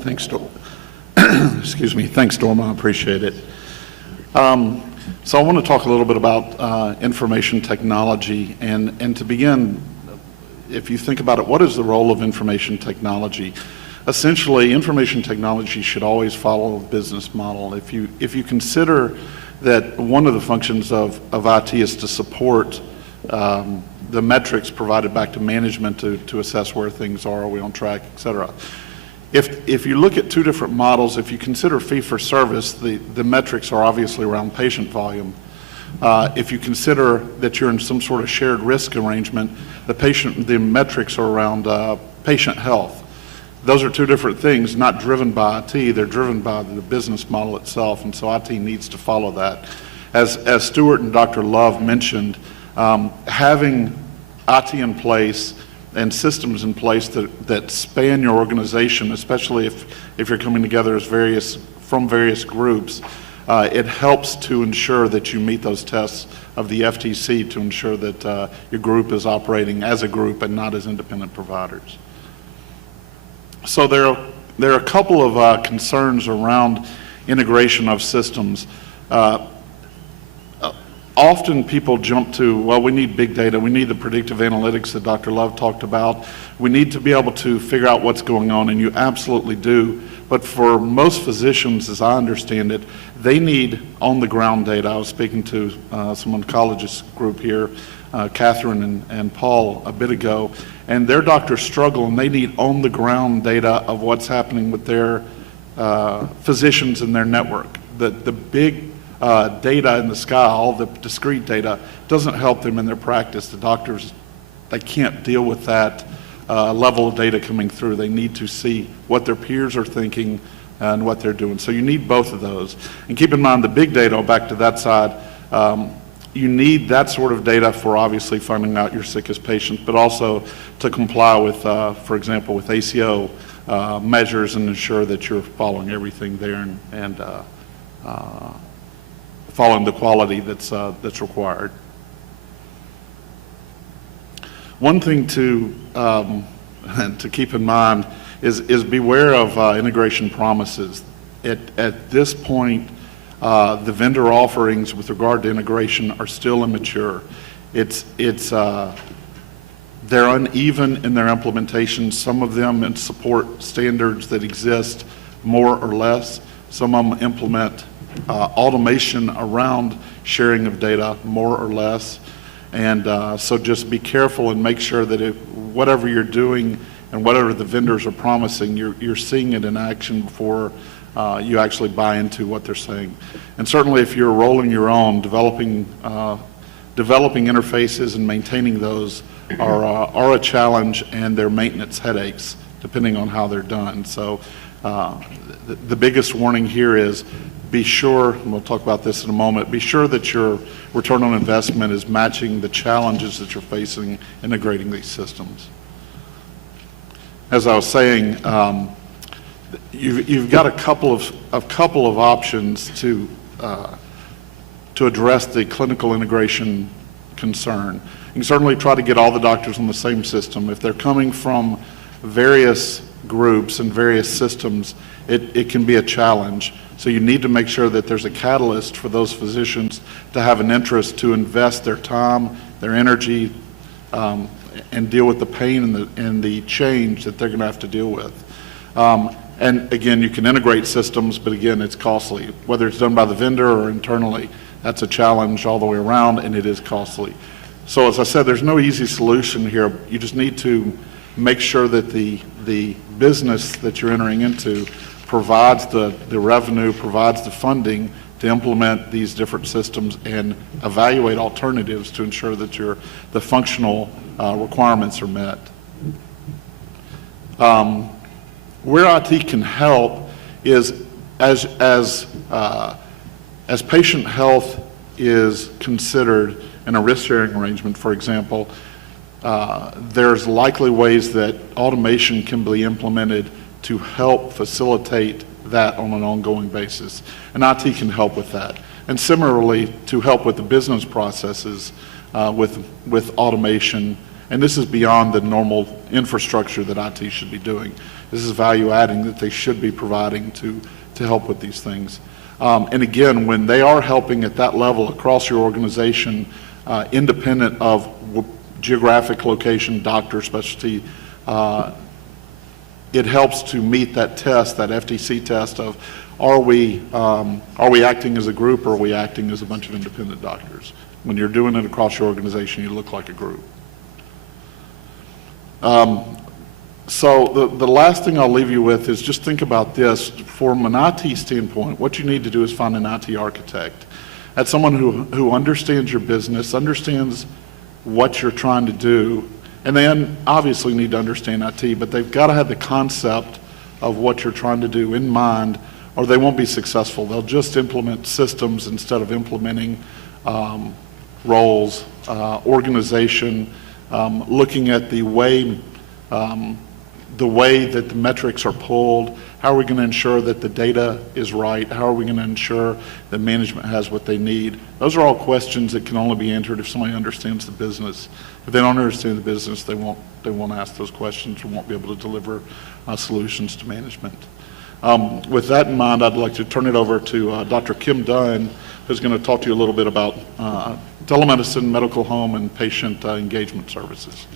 Thanks, Storm. Excuse me. Thanks, Storm. I appreciate it. So I want to talk a little bit about information technology. And to begin, if you think about it, what is the role of information technology? Essentially, information technology should always follow the business model. If you consider that one of the functions of IT is to support the metrics provided back to management to assess where things are we on track, et cetera. If you look at two different models, if you consider fee-for-service, the metrics are obviously around patient volume. If you consider that you're in some sort of shared risk arrangement, the metrics are around patient health. Those are two different things, not driven by IT, they're driven by the business model itself, and so IT needs to follow that. As Stuart and Dr. Love mentioned, having IT in place and systems in place that span your organization, especially if you're coming together from various groups, it helps to ensure that you meet those tests of the FTC to ensure that your group is operating as a group and not as independent providers. So there are a couple of concerns around integration of systems. Often people jump to, well, we need big data, we need the predictive analytics that Dr. Love talked about, we need to be able to figure out what's going on, and you absolutely do. But for most physicians, as I understand it, they need on-the-ground data. I was speaking to some oncologist group here, Catherine and Paul, a bit ago, and their doctors struggle, and they need on-the-ground data of what's happening with their physicians in their network. The big data in the sky, all the discrete data, doesn't help them in their practice. The doctors, they can't deal with that level of data coming through. They need to see what their peers are thinking and what they're doing. So you need both of those. And keep in mind the big data, back to that side, you need that sort of data for obviously finding out your sickest patients, but also to comply with, for example, with ACO measures and ensure that you're following everything there and following the quality that's required. One thing to keep in mind is beware of integration promises. At this point, the vendor offerings with regard to integration are still immature. They're uneven in their implementation. Some of them support standards that exist more or less. Some of them implement automation around sharing of data more or less. And so just be careful and make sure that whatever you're doing and whatever the vendors are promising, you're seeing it in action before you actually buy into what they're saying. And certainly if you're rolling your own, developing interfaces and maintaining those are a challenge, and they're maintenance headaches depending on how they're done. So the biggest warning here is be sure, and we'll talk about this in a moment, be sure that your return on investment is matching the challenges that you're facing integrating these systems. As I was saying, you've got a couple of options to address the clinical integration concern. You can certainly try to get all the doctors on the same system. If they're coming from various groups and various systems, it can be a challenge. So you need to make sure that there's a catalyst for those physicians to have an interest to invest their time, their energy, and deal with the pain and the change that they're going to have to deal with. And again, you can integrate systems, but again, it's costly. Whether it's done by the vendor or internally, that's a challenge all the way around, and it is costly. So as I said, there's no easy solution here. You just need to make sure that the business that you're entering into provides the revenue, provides the funding to implement these different systems and evaluate alternatives to ensure that the functional requirements are met. Where IT can help is as patient health is considered in a risk-sharing arrangement, for example, there's likely ways that automation can be implemented to help facilitate that on an ongoing basis. And IT can help with that. And similarly, to help with the business processes with automation And this is beyond the normal infrastructure that IT should be doing. This is value adding that they should be providing to help with these things. And again, when they are helping at that level across your organization, independent of geographic location, doctor, specialty, it helps to meet that test, that FTC test of, are we acting as a group, or are we acting as a bunch of independent doctors? When you're doing it across your organization, you look like a group. So the last thing I'll leave you with is just think about this. From an IT standpoint, what you need to do is find an IT architect. That's someone who understands your business, understands what you're trying to do, and they obviously need to understand IT, but they've got to have the concept of what you're trying to do in mind, or they won't be successful. They'll just implement systems instead of implementing roles, organization, looking at the way that the metrics are pulled. How are we going to ensure that the data is right? How are we going to ensure that management has what they need? Those are all questions that can only be answered if somebody understands the business. If they don't understand the business, they won't ask those questions or won't be able to deliver solutions to management. With that in mind, I'd like to turn it over to Dr. Kim Dunn, who's going to talk to you a little bit about telemedicine, medical home, and patient engagement services.